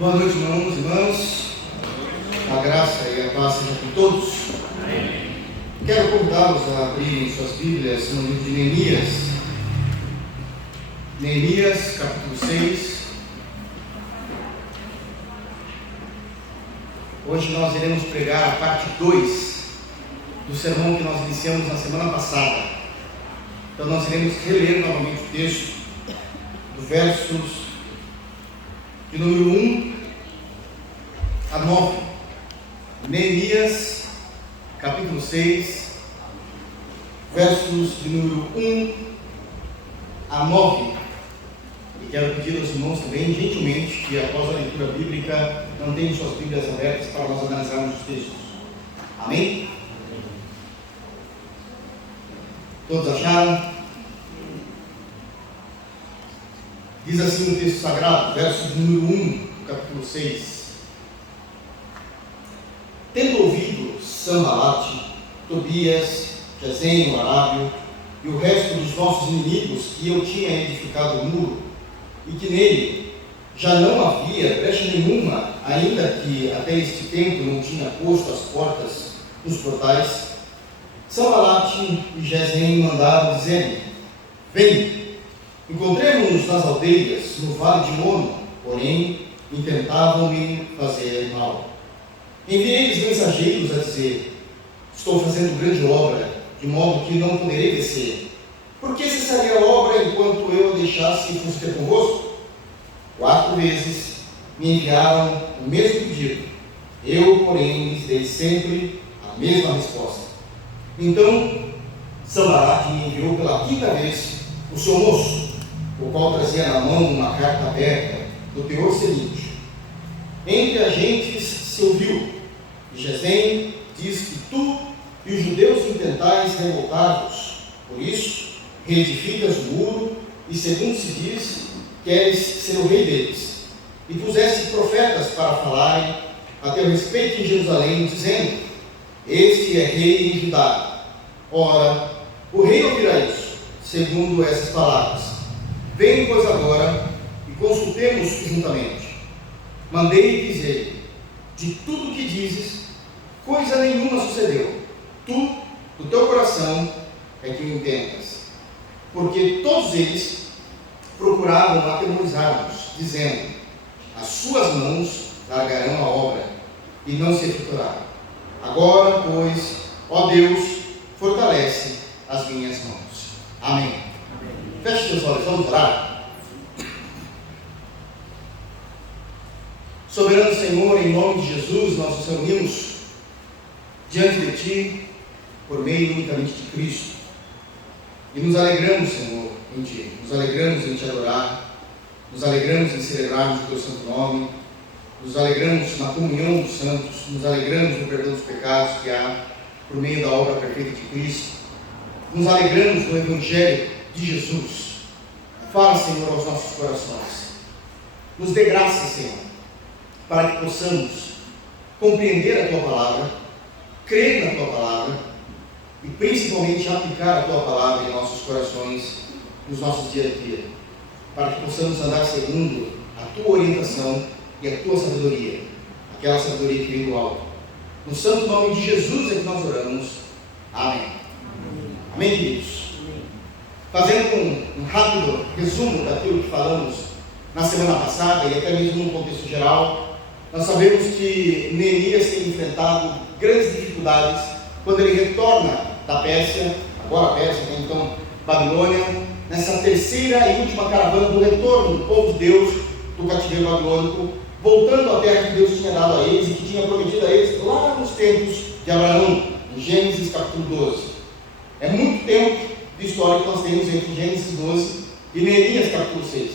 Boa noite, irmãos e irmãs. A graça e a paz seja com todos. Amém. Quero convidá-los a abrirem suas Bíblias no livro de Neemias. Neemias, capítulo 6. Hoje nós iremos pregar a parte 2 do sermão que nós iniciamos na semana passada. Então nós iremos reler novamente o texto do versos de número 1 a 9, Neemias, capítulo 6, versos de número 1 a 9. E quero pedir aos irmãos também, gentilmente, que após a leitura bíblica, mantenham suas Bíblias abertas para nós analisarmos os textos. Amém? Todos acharam? Diz assim o texto sagrado, verso número 1 do capítulo 6. Tendo ouvido Sanbalate, Tobias, Gesem, o arábio, e o resto dos nossos inimigos que eu tinha edificado o muro, e que nele já não havia brecha nenhuma, ainda que até este tempo não tinha posto as portas nos portais, Sanbalate e Gesem mandaram, dizendo: Vem, encontremos-nos nas aldeias, no vale de Ono, porém intentavam-me fazer mal. Enviei-lhes mensageiros a dizer: Estou fazendo grande obra, de modo que não poderei descer. Por que cessaria a obra enquanto eu a deixasse e fosse ter convosco? 4 vezes me enviaram o mesmo pedido. Eu, porém, lhes dei sempre a mesma resposta. Então Sanbalate me enviou pela 5ª vez o seu moço, o qual trazia na mão uma carta aberta, do teor seguinte: Entre as gentes se ouviu, e Gesem diz que tu e os judeus intentais revoltar-vos, por isso reedificas o muro, e segundo se diz, queres ser o rei deles, e puseste profetas para falarem a teu respeito em Jerusalém, dizendo: Este é rei em Judá. Ora, o rei ouvirá isso, segundo essas palavras: Vem, pois, agora, e consultemos juntamente. Mandei dizer: De tudo que dizes, coisa nenhuma sucedeu. Tu, do teu coração, é que o intentas. Porque todos eles procuravam atemorizar-nos, dizendo: As suas mãos largarão a obra, e não se efetuará. Agora, pois, ó Deus, fortalece as minhas mãos. Amém. Feche seus olhos, vamos orar. Soberano Senhor, em nome de Jesus, nós nos reunimos diante de Ti, por meio unicamente de Cristo, e nos alegramos, Senhor, em Ti, nos alegramos em Te adorar, nos alegramos em celebrarmos o Teu santo nome, nos alegramos na comunhão dos santos, nos alegramos no perdão dos pecados que há por meio da obra perfeita de Cristo, nos alegramos no Evangelho de Jesus. Fala, Senhor, aos nossos corações. Nos dê graça, Senhor, para que possamos compreender a Tua palavra, crer na Tua palavra e principalmente aplicar a Tua palavra em nossos corações, nos nossos dia a dia, para que possamos andar segundo a Tua orientação e a Tua sabedoria, aquela sabedoria que vem do alto. No santo nome de Jesus é que nós oramos. Amém. Amém, queridos? Fazendo um rápido resumo daquilo que falamos na semana passada e até mesmo no contexto geral, nós sabemos que Neemias tem enfrentado grandes dificuldades quando ele retorna da Pérsia, agora a Pérsia, então Babilônia, nessa terceira e última caravana do retorno do povo de Deus do cativeiro babilônico, voltando à terra que Deus tinha dado a eles e que tinha prometido a eles lá nos tempos de Abraão, em Gênesis capítulo 12. É muito tempo de história que nós temos entre Gênesis 12 e Neemias capítulo 6.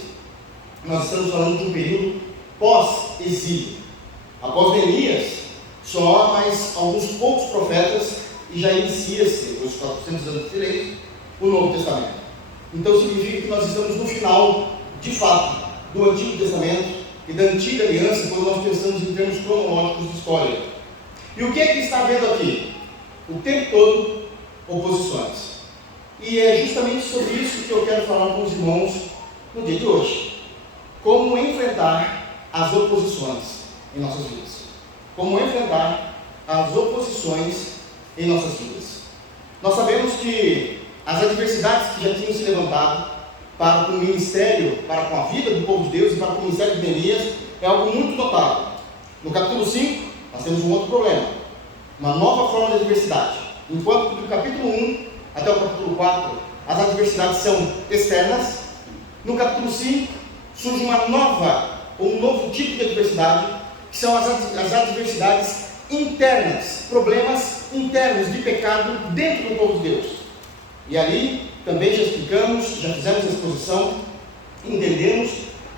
Nós estamos falando de um período pós-exílio. Após Neemias, só há mais alguns poucos profetas e já inicia-se, os 400 anos de silêncio, o Novo Testamento. Então significa que nós estamos no final, de fato, do Antigo Testamento e da Antiga Aliança, quando nós pensamos em termos cronológicos de história. E o que é que está vendo aqui? O tempo todo, oposições. E é justamente sobre isso que eu quero falar com os irmãos no dia de hoje. Como enfrentar as oposições em nossas vidas. Como enfrentar as oposições em nossas vidas. Nós sabemos que as adversidades que já tinham se levantado para com o ministério, para com a vida do povo de Deus e para com o ministério de Neemias, é algo muito notável. No capítulo 5, nós temos um outro problema, uma nova forma de adversidade. Enquanto do capítulo 1 até o capítulo 4, as adversidades são externas, no capítulo 5 surge um novo tipo de adversidade, que são as adversidades internas, problemas internos de pecado dentro do povo de Deus. E ali também já explicamos, já fizemos a exposição, entendemos,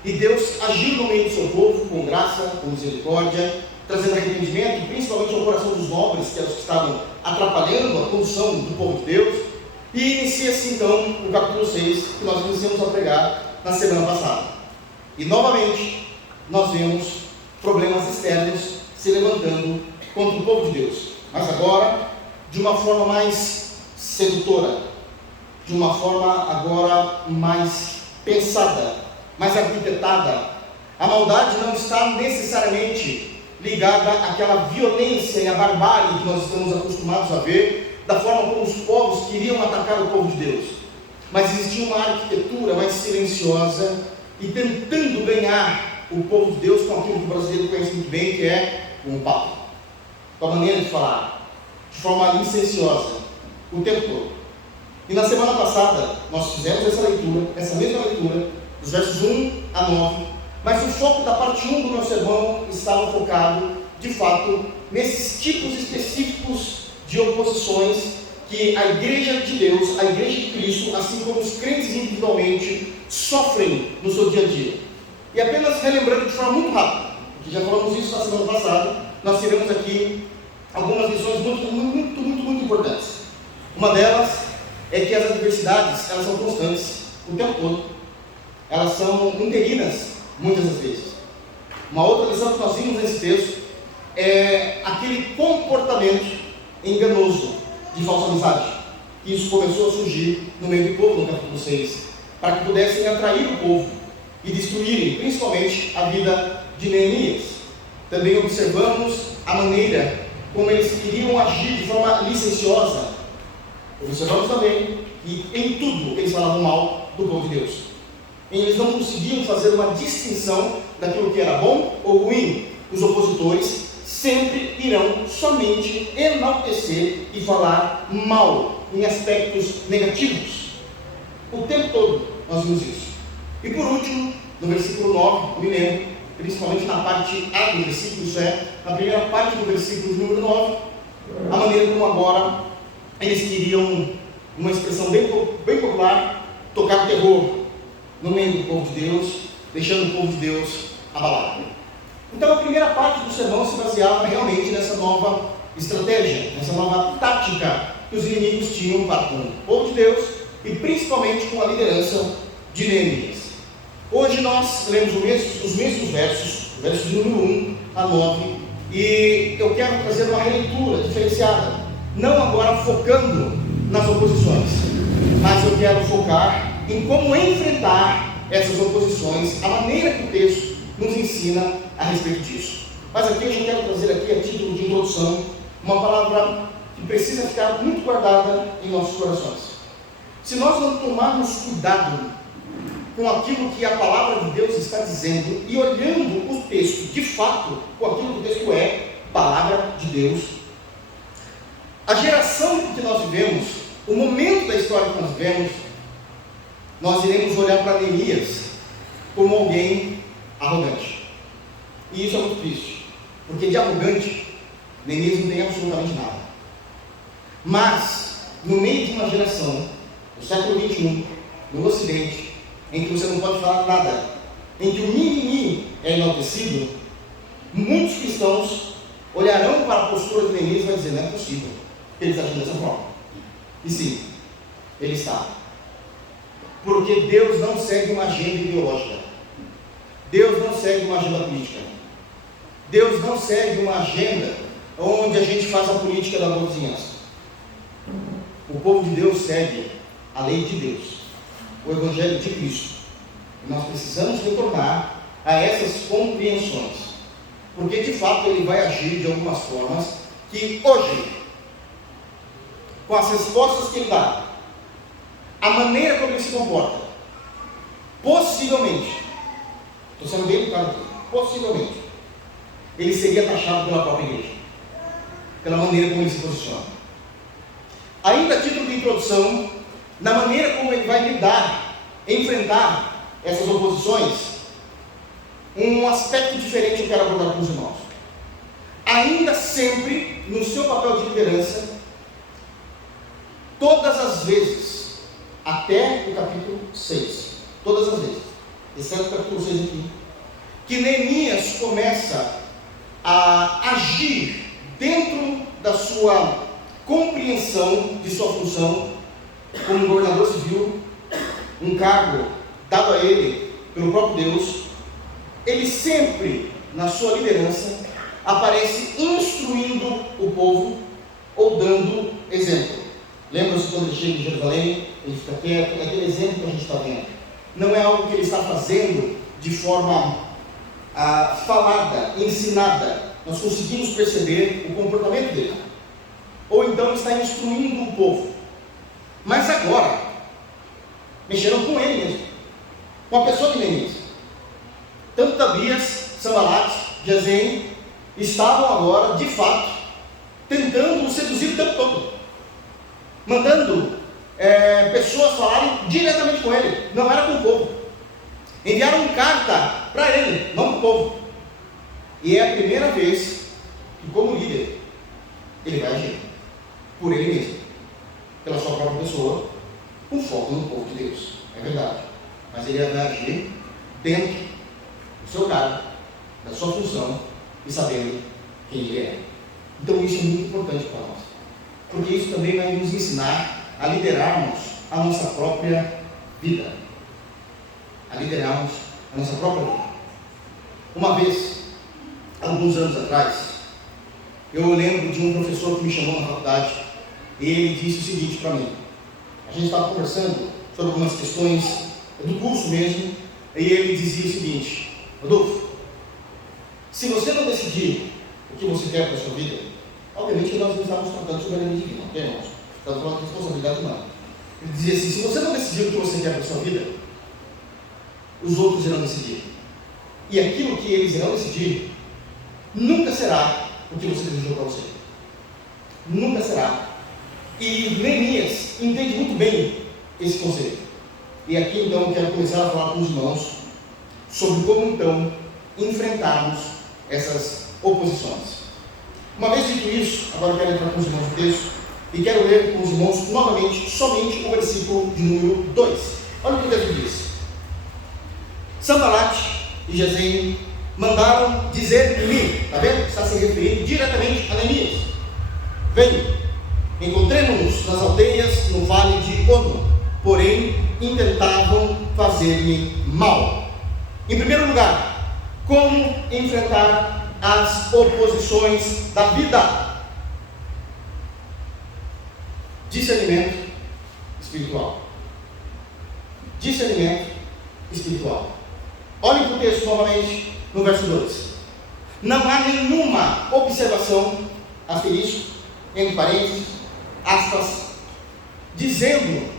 e Deus agiu no meio do seu povo com graça, com misericórdia, trazendo arrependimento, principalmente ao coração dos nobres, que eram os que estavam atrapalhando a condução do povo de Deus. E inicia-se então o capítulo 6, que nós iniciamos a pregar na semana passada. E novamente nós vemos problemas externos se levantando contra o povo de Deus, mas agora de uma forma mais sedutora, de uma forma agora mais pensada, mais arquitetada. A maldade não está necessariamente ligada àquela violência e à barbárie que nós estamos acostumados a ver, da forma como os povos queriam atacar o povo de Deus, mas existia uma arquitetura mais silenciosa e tentando ganhar o povo de Deus com aquilo que o brasileiro conhece muito bem, que é um papo, com a maneira de falar, de forma licenciosa, o tempo todo. E na semana passada nós fizemos essa mesma leitura, dos versos 1 a 9, mas o foco da parte 1 do meu sermão estava focado, de fato, nesses tipos específicos de oposições que a igreja de Deus, a igreja de Cristo, assim como os crentes individualmente, sofrem no seu dia a dia. E apenas relembrando de forma muito rápida, porque já falamos isso na semana passada, nós teremos aqui algumas lições muito importantes. Uma delas é que as adversidades, elas são constantes o tempo todo, elas são interinas muitas das vezes. Uma outra lição que nós vimos nesse texto é aquele comportamento enganoso de falsa amizade, que isso começou a surgir no meio do povo no capítulo 6, para que pudessem atrair o povo e destruírem principalmente a vida de Neemias. Também observamos a maneira como eles queriam agir de forma licenciosa. Observamos também que em tudo eles falavam mal do povo de Deus. Eles não conseguiam fazer uma distinção daquilo que era bom ou ruim. Os opositores sempre irão somente enaltecer e falar mal em aspectos negativos. O tempo todo nós vimos isso. E por último, no versículo 9, me lembro, principalmente na parte A do versículo, isso é, na primeira parte do versículo número 9, a maneira como agora eles queriam, uma expressão bem popular, tocar o terror no meio do povo de Deus, deixando o povo de Deus abalado. Então a primeira parte do sermão se baseava realmente nessa nova estratégia, nessa nova tática que os inimigos tinham para com o povo de Deus e principalmente com a liderança de Neemias. Hoje nós lemos os mesmos versos número 1 a 9, e eu quero trazer uma releitura diferenciada, não agora focando nas oposições, mas eu quero focar em como enfrentar essas oposições, a maneira que o texto nos ensina a respeito disso. Mas aqui eu já quero trazer aqui a título de introdução uma palavra que precisa ficar muito guardada em nossos corações. Se nós não tomarmos cuidado com aquilo que a palavra de Deus está dizendo e olhando o texto de fato com aquilo que o texto é, palavra de Deus, a geração que nós vivemos, o momento da história que nós vivemos, nós iremos olhar para Neemias como alguém arrogante. E isso é muito triste, porque de arrogante Neemias não tem absolutamente nada. Mas no meio de uma geração, no século 21, no Ocidente, em que você não pode falar nada, em que o mimimi é enaltecido, muitos cristãos olharão para a postura de Neemias e vão dizer: não é possível que ele está agindo dessa forma. E sim, ele está. Porque Deus não segue uma agenda ideológica. Deus não segue uma agenda política. Deus não segue uma agenda onde a gente faz a política da boa vizinhança. O povo de Deus segue a lei de Deus, o Evangelho de Cristo. E nós precisamos retornar a essas compreensões. fato ele vai agir de algumas formas que hoje, com as respostas que ele dá, a maneira como ele se comporta, possivelmente, estou sendo bem educado aqui, possivelmente, ele seria taxado pela própria igreja, pela maneira como ele se posiciona. Ainda a título de introdução, na maneira como ele vai lidar, enfrentar essas oposições, um aspecto diferente eu quero abordar com os irmãos. Ainda sempre, no seu papel de liderança, todas as vezes, até o capítulo 6, todas as vezes, exceto o capítulo 6 aqui, que Neemias começa a agir dentro da sua compreensão de sua função como governador civil, um cargo dado a ele pelo próprio Deus. Ele sempre, na sua liderança, aparece instruindo o povo ou dando exemplo. Lembra-se quando ele chega em Jerusalém, ele fica quieto, é aquele exemplo que a gente está vendo. Não é algo que ele está fazendo de forma falada, ensinada. Nós conseguimos perceber o comportamento dele. Ou então está instruindo o povo. Mas agora, mexeram com ele mesmo, com a pessoa de Neemias. Tanto Tobias, Sanbalat, Gesem estavam agora, de fato, tentando o seduzir o tempo todo, mandando pessoas falarem diretamente com ele, não era com o povo. Enviaram carta para ele, não para o povo. E é a primeira vez que, como líder, ele vai agir por ele mesmo, pela sua própria pessoa, com foco no povo de Deus. É verdade. Mas ele vai agir dentro do seu cargo, da sua função, e sabendo quem ele é. Então isso é muito importante para nós, porque isso também vai nos ensinar a liderarmos a nossa própria vida. A liderarmos a nossa própria vida. Uma vez, alguns anos atrás, eu lembro de um professor que me chamou na faculdade, e ele disse o seguinte para mim. A gente estava conversando sobre algumas questões do curso mesmo, e ele dizia o seguinte: Rodolfo, se você não decidir o que você quer para a sua vida, obviamente nós não estamos tratando sobre a soberania divina, ok, irmãos? Estamos falando de responsabilidade humana. Ele dizia assim: se você não decidir o que você quer para a sua vida, os outros irão decidir. E aquilo que eles irão decidir nunca será o que você desejou para você. Nunca será. E Neemias entende muito bem esse conceito. E aqui então eu quero começar a falar com os irmãos sobre como então enfrentarmos essas oposições. Uma vez dito isso, agora eu quero entrar com os irmãos no texto e quero ler com os irmãos novamente somente o versículo de número 2. Olha o que o texto diz. Sanbalat e Gesem mandaram dizer-me, está vendo? Está se referindo diretamente a Neemias. Vem, encontremos-nos nas aldeias no vale de Ono, porém intentavam fazer-me mal. Em primeiro lugar, como enfrentar as oposições da vida? Discernimento espiritual. Discernimento espiritual. Olhem para o texto novamente no verso 2. Não há nenhuma observação, asterisco, entre parênteses, aspas, dizendo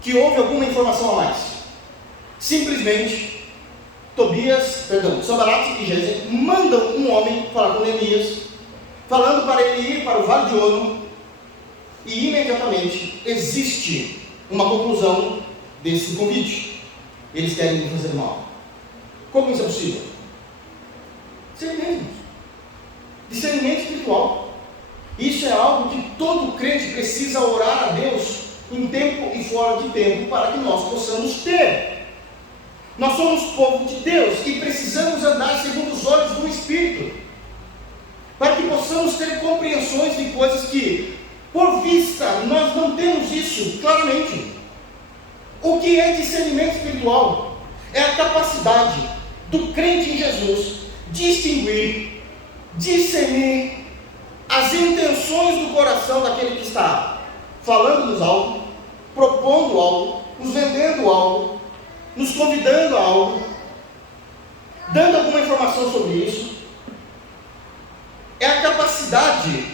que houve alguma informação a mais. Simplesmente, Sanbalat e Gesem mandam um homem falar com Neemias, falando para ele ir para o vale de Ono, e imediatamente existe uma conclusão desse convite. Eles querem me fazer mal. Como isso é possível? Discernimento espiritual. Isso é algo que todo crente precisa orar a Deus em tempo e fora de tempo para que nós possamos ter. Nós somos povo de Deus e precisamos andar segundo os olhos do Espírito, para que possamos ter compreensões de coisas que, por vista, nós não temos isso claramente. O que é discernimento espiritual? É a capacidade do crente em Jesus distinguir, discernir as intenções do coração daquele que está falando-nos algo, propondo algo, nos vendendo algo, nos convidando a algo, dando alguma informação sobre isso, capacidade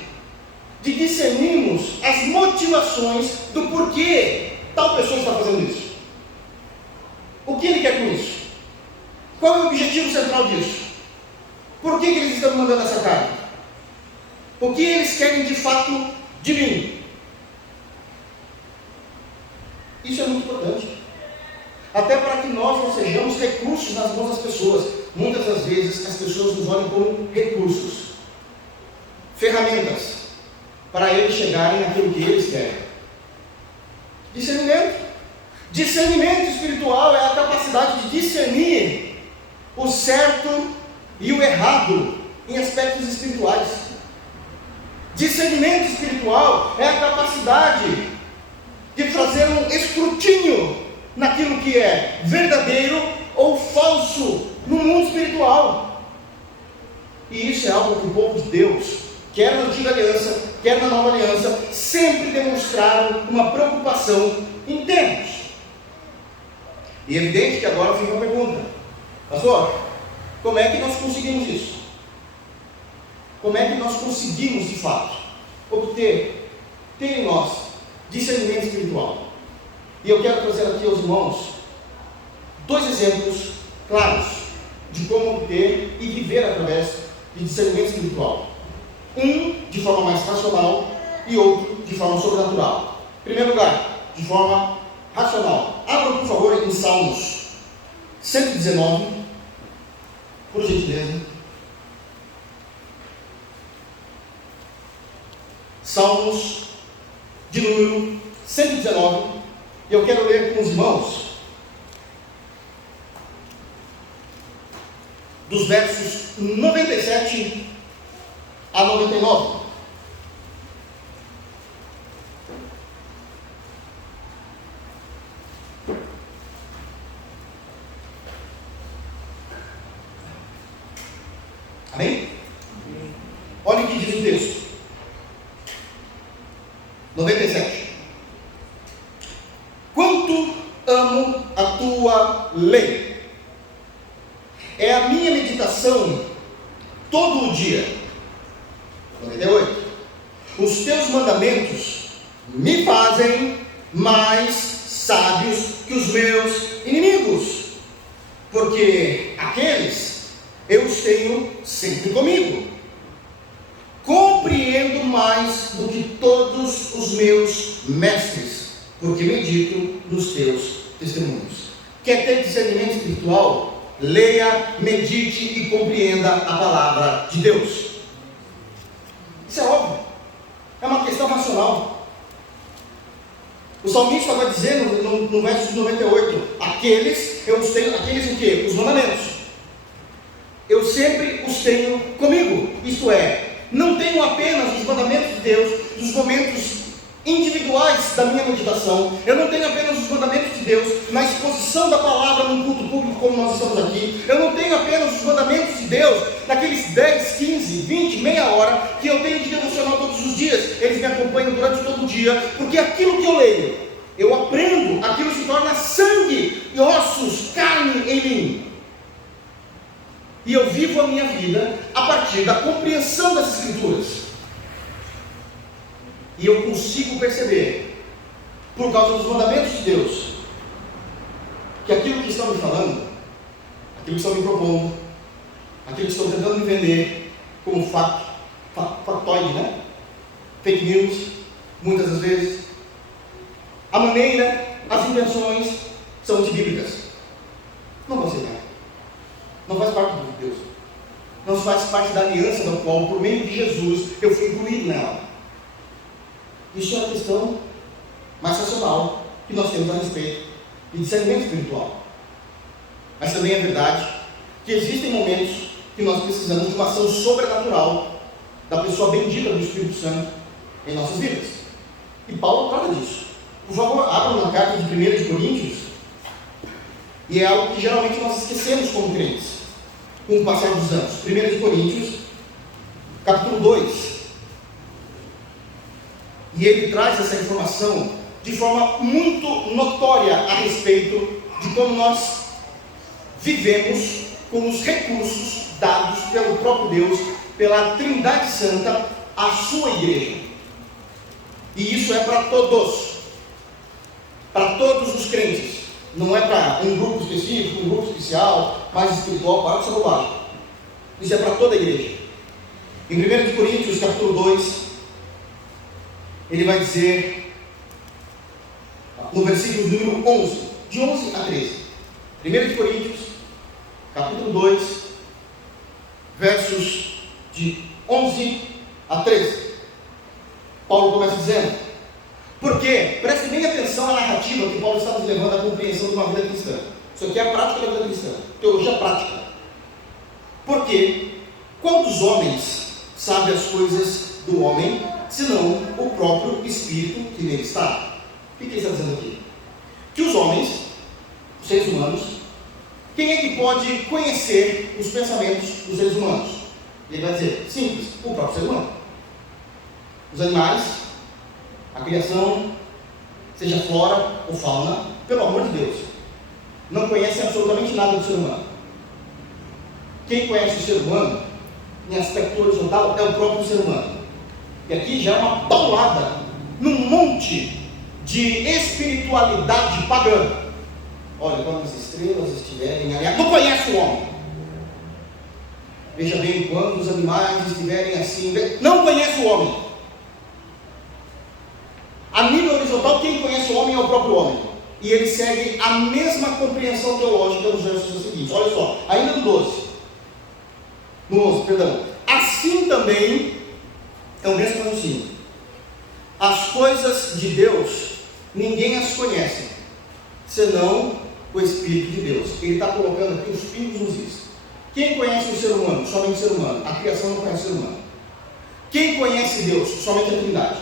de discernirmos as motivações do porquê tal pessoa está fazendo isso. O que ele quer com isso? Qual é o objetivo central disso? Por que eles estão me mandando essa carta? O que eles querem de fato de mim? Isso é muito importante. Até para que nós não sejamos recursos nas mãos das pessoas. Muitas das vezes as pessoas nos olham como recursos, ferramentas, para eles chegarem naquilo que eles querem. Discernimento. Discernimento espiritual é a capacidade de discernir o certo e o errado em aspectos espirituais. Discernimento espiritual é a capacidade de fazer um escrutínio naquilo que é verdadeiro ou falso no mundo espiritual. E isso é algo que o povo de Deus, quer na antiga aliança, quer na nova aliança, sempre demonstraram uma preocupação em termos. E é evidente que agora fica uma pergunta: pastor, como é que nós conseguimos isso? Como é que nós conseguimos de fato ter em nós discernimento espiritual? E eu quero trazer aqui aos irmãos 2 exemplos claros de como obter e viver através de discernimento espiritual. Um de forma mais racional e outro de forma sobrenatural. Em primeiro lugar, de forma racional. Abra, por favor, em Salmos 119, por gentileza. Salmos de número 119. E eu quero ler com os irmãos dos versos 97 a 99. Amém? Olha o que diz o texto. 97. Quanto amo a tua lei, é a minha meditação todo o dia. 98. Os teus mandamentos me fazem mais sábios que os meus inimigos, porque aqueles eu os tenho sempre comigo. Compreendo mais do que todos os meus mestres, porque medito nos teus testemunhos. Quer ter discernimento espiritual? Leia, medite e compreenda a palavra de Deus. Isso é óbvio. É uma questão racional. O salmista vai dizer no verso 98, aqueles eu os tenho, aqueles o quê? Os mandamentos. Eu sempre os tenho comigo. Isto é, não tenho apenas os mandamentos de Deus, dos momentos individuais da minha meditação. Eu não tenho apenas os mandamentos de Deus na exposição da palavra num culto público como nós estamos aqui. Eu não tenho apenas os mandamentos de Deus naqueles 10, 15, 20, meia hora que eu tenho de devocional todos os dias. Eles me acompanham durante todo o dia, porque aquilo que eu leio, eu aprendo, aquilo se torna sangue e ossos, carne em mim. E eu vivo a minha vida a partir da compreensão das Escrituras. E eu consigo perceber, por causa dos mandamentos de Deus, que aquilo que estão me falando, aquilo que estão me propondo, aquilo que estão tentando me vender como factoide, né? Fake news, muitas das vezes, a maneira, as intenções são antibíblicas. Não vou aceitar. Não faz parte do Deus. Não faz parte da aliança da qual, por meio de Jesus, eu fui incluído nela. Isso é uma questão mais racional que nós temos a respeito de discernimento espiritual. Mas também é verdade que existem momentos que nós precisamos de uma ação sobrenatural da pessoa bendita do Espírito Santo em nossas vidas. E Paulo trata disso. Por favor, abram na carta de 1 de Coríntios. E é algo que geralmente nós esquecemos como crentes com o passar dos anos. 1 de Coríntios, capítulo 2. E ele traz essa informação de forma muito notória a respeito de como nós vivemos com os recursos dados pelo próprio Deus, pela Trindade Santa, a sua igreja. E isso é para todos os crentes. Não é para um grupo específico, um grupo especial, mais espiritual, para essa bobagem. Isso é para toda a igreja. Em 1 Coríntios, capítulo 2, ele vai dizer, no versículo número 11, de 11 a 13. 1 Coríntios, capítulo 2, versos de 11 a 13. Paulo começa dizendo: porque, preste bem atenção à narrativa que Paulo está nos levando à compreensão de uma vida cristã. Isso aqui é a prática da vida cristã, teologia prática. Porque quantos homens sabem as coisas do homem, senão o próprio Espírito que nele está? O que ele está dizendo aqui? Que os homens, os seres humanos, quem é que pode conhecer os pensamentos dos seres humanos? Ele vai dizer, simples, o próprio ser humano. Os animais, a criação, seja flora ou fauna, pelo amor de Deus, não conhecem absolutamente nada do ser humano. Quem conhece o ser humano, em aspecto horizontal, é o próprio ser humano. E aqui já é uma paulada num monte de espiritualidade pagã. Olha, quando as estrelas estiverem alinhadas, não conhece o homem. Veja bem, quando os animais estiverem assim, não conhece o homem. A nível horizontal, quem conhece o homem é o próprio homem. E ele segue a mesma compreensão teológica dos versos seguintes. Olha só, ainda no 12. No 11, perdão. Assim também é o mesmo raciocínio. As coisas de Deus, ninguém as conhece, senão o Espírito de Deus. Ele está colocando aqui os pingos nos is. Quem conhece o ser humano? Somente o ser humano. A criação não conhece o ser humano. Quem conhece Deus? Somente a Trindade.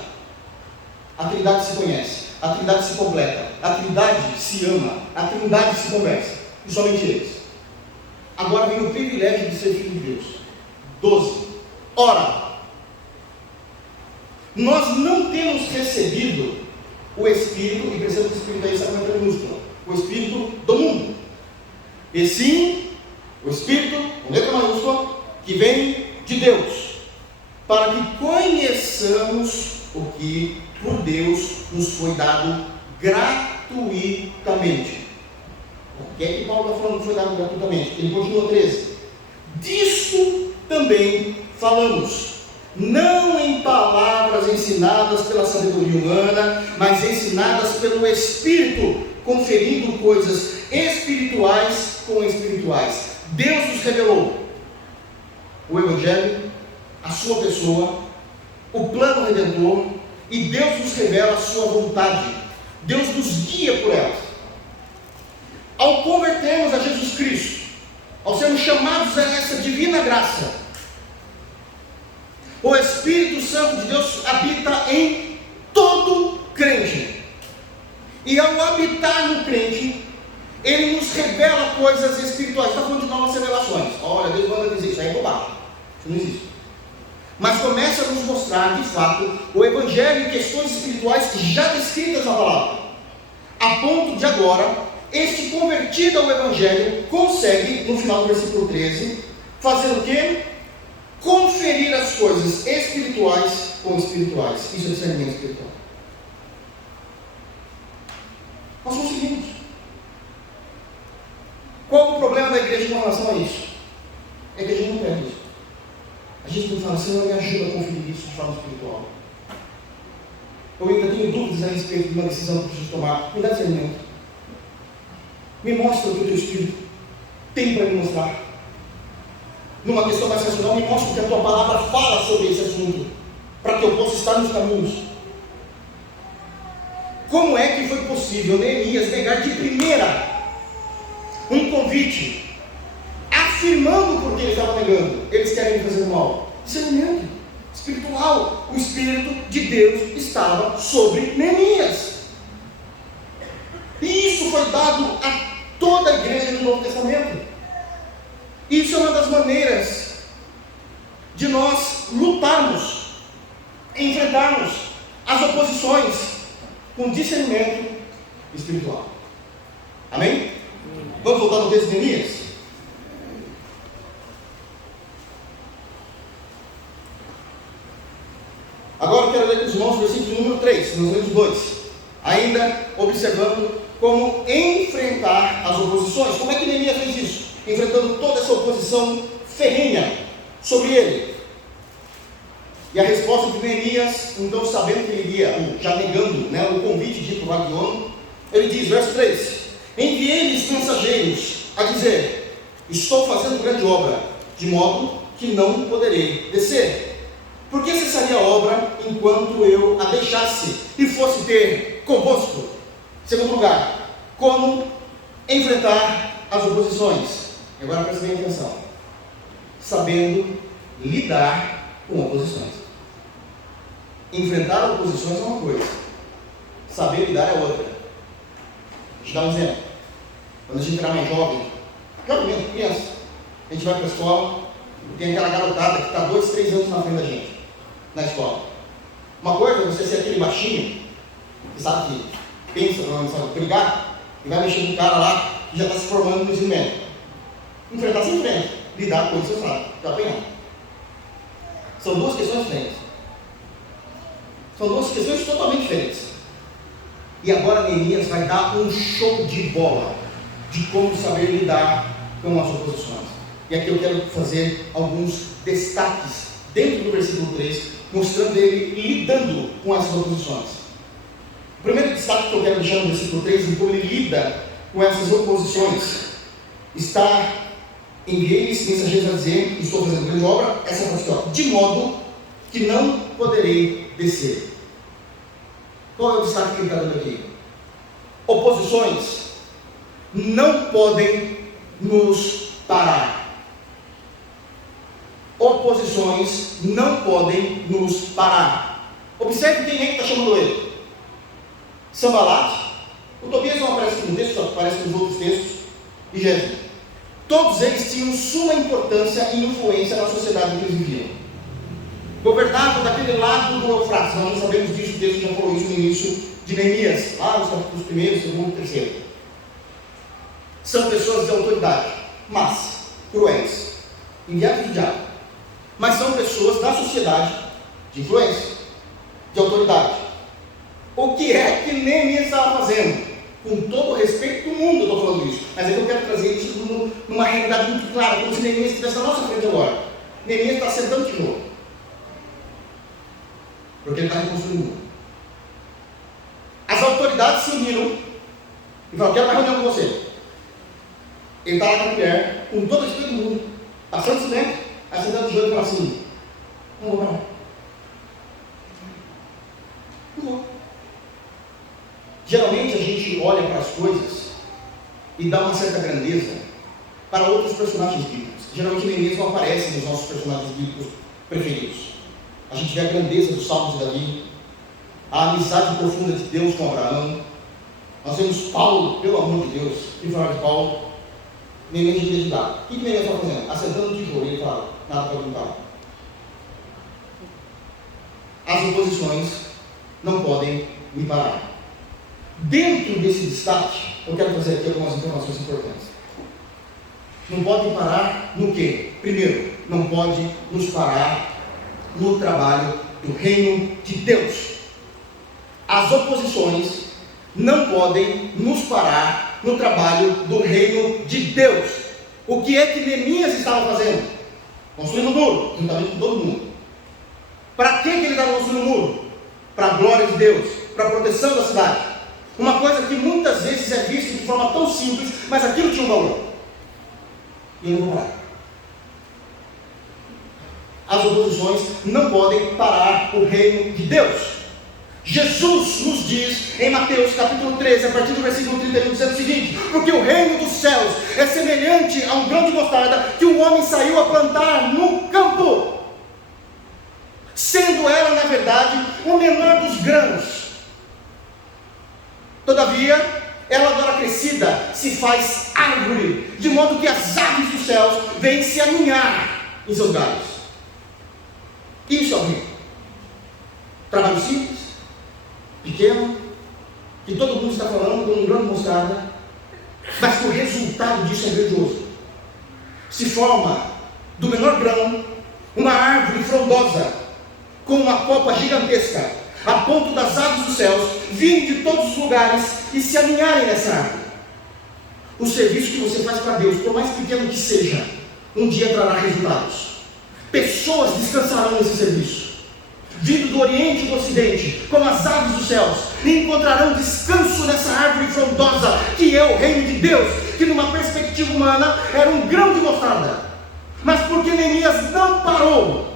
A Trindade se conhece, a Trindade se completa, a Trindade se ama, a Trindade se conversa, e somente eles. Agora vem o privilégio de ser filho de Deus. 12. Ora, nós não temos recebido o Espírito, e perceba que o Espírito aí está com a letra minúscula, o Espírito do mundo, e sim, o Espírito, com letra maiúscula, que vem de Deus, para que conheçamos o que por Deus nos foi dado gratuitamente. O que é que Paulo está falando que foi dado gratuitamente? Ele continua 13. Disto também falamos, não em palavras ensinadas pela sabedoria humana, mas ensinadas pelo Espírito, conferindo coisas espirituais com espirituais. Deus nos revelou o Evangelho, a sua pessoa, o plano redentor, e Deus nos revela a sua vontade. Deus nos guia por ela. Ao convertermos a Jesus Cristo, ao sermos chamados a essa divina graça, o Espírito Santo de Deus habita em todo crente. E ao habitar no crente, ele nos revela coisas espirituais. Está falando de novas revelações. Olha, Deus manda dizer isso aí é bobagem. Isso não existe. Mas começa a nos mostrar, de fato, o Evangelho e questões espirituais já descritas na palavra. A ponto de agora, este convertido ao Evangelho consegue, no final do versículo 13, fazer o quê? Conferir as coisas espirituais com espirituais. Isso é discernimento espiritual. Nós conseguimos. Qual o problema da igreja com relação a isso? É que a gente não perde isso. A gente não fala, Senhor, me ajuda a conferir isso de forma espiritual. Eu ainda tenho dúvidas a respeito de uma decisão que eu preciso tomar. Me dá discernimento. Me mostra o que o teu Espírito tem para me mostrar. Numa questão mais racional, me mostra o que a tua palavra fala sobre esse assunto, para que eu possa estar nos caminhos. Como é que foi possível Neemias negar de primeira um convite, afirmando porque ele estava negando? Eles querem me fazer mal. Discernimento espiritual. O Espírito de Deus estava sobre Neemias. E isso foi dado a toda a igreja do Novo Testamento. Isso é uma das maneiras de nós lutarmos, enfrentarmos as oposições com discernimento espiritual. Amém? Vamos voltar no texto de Neemias? Agora eu quero ler com os irmãos o versículo número 3, nós lemos 2. Ainda observando como enfrentar as oposições. Como é que Neemias fez isso? Enfrentando toda essa oposição ferrenha sobre ele. E a resposta de Neemias, então, sabendo que ele iria, já negando, o convite de ir para o Vale de Ono, ele diz, verso 3: enviei-lhes mensageiros a dizer: estou fazendo grande obra, de modo que não poderei descer. Por que cessaria a obra enquanto eu a deixasse e fosse ter convosco? Segundo lugar, como enfrentar as oposições. E agora presta bem atenção. Sabendo lidar com oposições. Enfrentar oposições é uma coisa, saber lidar é outra. Deixa eu dar um exemplo. Quando a gente era mais jovem mesmo, criança, a gente vai para a escola, tem aquela garotada que está 2, 3 anos na frente da gente, na escola. Uma coisa é você ser aquele baixinho, que sabe que pensa, não sabe brigar, e vai mexer com o cara lá, que já está se formando no ensino médio. Enfrentar sem frente, lidar com isso você sabe, já apanhar. São duas questões diferentes. São duas questões totalmente diferentes. E agora Neemias vai dar um show de bola de como saber lidar com as oposições. E aqui eu quero fazer alguns destaques dentro do versículo 3, mostrando ele lidando com essas oposições. O primeiro destaque que eu quero deixar no versículo 3, em como ele lida com essas oposições, está: enviei-lhes mensageiros a dizer: estou fazendo grande obra, essa frase aqui, de modo que não poderei descer. Qual é o destaque que ele está dando aqui? Oposições não podem nos parar. Oposições não podem nos parar. Observe quem é que está chamando ele. Sanbalate. O Tobias não aparece aqui no texto, só aparece nos outros textos. E Gesem. Todos eles tinham suma importância e influência na sociedade em que eles viviam. Governavam daquele lado do Eufrates. Nós já sabemos disso, o texto já falou isso no início de Neemias, lá nos capítulos 1, 2 e 3. São pessoas de autoridade, mas cruéis, enviados do diabo. Mas são pessoas da sociedade de influência, de autoridade. O que é que Neemias estava fazendo? Com todo o respeito do mundo, eu estou falando isso. Mas é que eu quero trazer isso numa realidade muito clara, como se Neemias estivesse na nossa frente agora. Neemias está sentando tijolo. Porque ele está reconstruindo o mundo. As autoridades se uniram e falaram: quero uma reunião com você. Ele está lá com a mulher, com todo o respeito do mundo, passando cimento, assentando tijolo e fala assim: não vou parar. Não vou. Geralmente a gente olha para as coisas e dá uma certa grandeza para outros personagens bíblicos. Geralmente Neemias não aparece nos nossos personagens bíblicos preferidos. A gente vê a grandeza dos Salmos de Davi, a amizade profunda de Deus com Abraão. Nós vemos Paulo, pelo amor de Deus, e falar de Paulo. Neemias de ajudar. O que Neemias está fazendo? Assentando no tijolo. Ele fala: nada para perguntar. As oposições não podem me parar. Dentro desse destaque, eu quero fazer aqui algumas informações importantes. Não pode parar no quê? Primeiro, não pode nos parar no trabalho do reino de Deus. As oposições não podem nos parar no trabalho do reino de Deus. O que é que Neemias estava fazendo? Construindo um muro, juntamente com todo mundo. Para que ele estava construindo um muro? Para a glória de Deus, para a proteção da cidade. Uma coisa que muitas vezes é vista de forma tão simples, mas aquilo tinha um valor. E eu não vou parar. As oposições não podem parar o reino de Deus. Jesus nos diz em Mateus capítulo 13, a partir do versículo 31, dizendo o seguinte: porque o reino dos céus é semelhante a um grão de mostarda que um homem saiu a plantar no campo, sendo ela, na verdade, o menor dos grãos. Todavia, ela agora crescida se faz árvore, de modo que as aves dos céus vêm se aninhar em seus galhos. Isso é o reino. Trabalho simples, pequeno, que todo mundo está falando com um grão de mostarda, mas que o resultado disso é grandioso. Se forma do menor grão uma árvore frondosa, com uma copa gigantesca, a ponto das aves dos céus virem de todos os lugares e se alinharem nessa árvore. O serviço que você faz para Deus, por mais pequeno que seja, um dia trará resultados. Pessoas descansarão nesse serviço, vindo do Oriente e do Ocidente, como as aves dos céus, e encontrarão descanso nessa árvore frondosa, que é o reino de Deus, que numa perspectiva humana era um grão de mostarda. Mas porque Neemias não parou,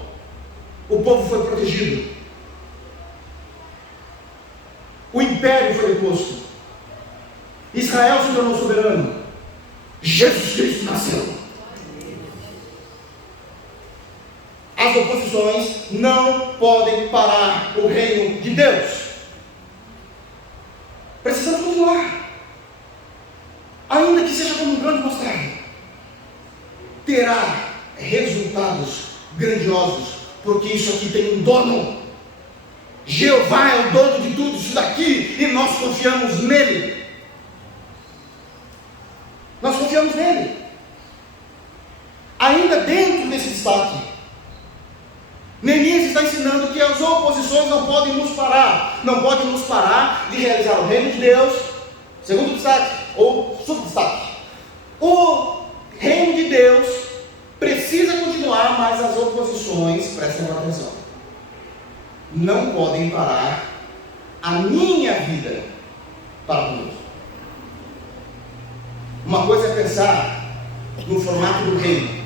o povo foi protegido, o império foi deposto, Israel se tornou soberano, Jesus Cristo nasceu. As oposições não podem parar o reino de Deus. Precisamos continuar, ainda que seja como um grão de mostarda. Terá resultados grandiosos, porque isso aqui tem um dono. Jeová é o dono de tudo isso daqui, e nós confiamos nele. Nós confiamos nele. Ainda dentro desse destaque, Neemias está ensinando que as oposições não podem nos parar. Não podem nos parar de realizar o reino de Deus. Segundo destaque, ou subdestaque. O reino de Deus precisa continuar, mas as oposições, prestem atenção, não podem parar a minha vida para conosco. Uma coisa é pensar no formato do reino,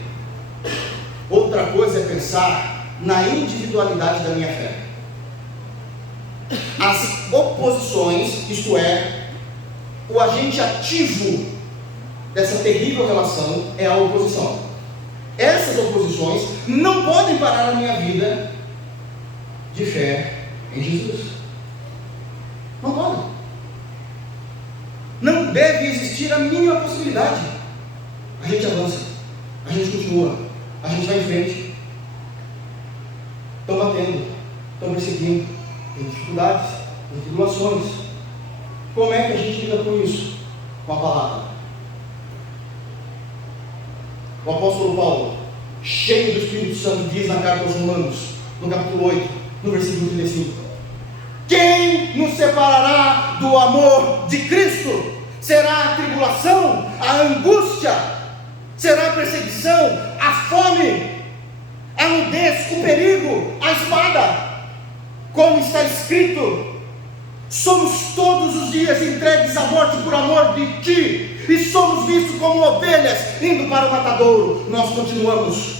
outra coisa é pensar na individualidade da minha fé. As oposições, isto é, o agente ativo dessa terrível relação é a oposição. Essas oposições não podem parar a minha vida de fé em Jesus. Não podem. Não deve existir a mínima possibilidade. A gente avança, a gente continua, a gente vai em frente. Estão batendo, estão perseguindo, tem dificuldades, tem tribulações. Como é que a gente lida com isso? Com a palavra. O apóstolo Paulo, cheio do Espírito Santo, diz na carta aos Romanos, no capítulo 8, no versículo 35: quem nos separará do amor de Cristo? Será a tribulação, a angústia, será a perseguição, a fome, a nudez, o perigo, a espada? Como está escrito: somos todos os dias entregues à morte por amor de ti, e somos vistos como ovelhas indo para o matadouro. Nós continuamos.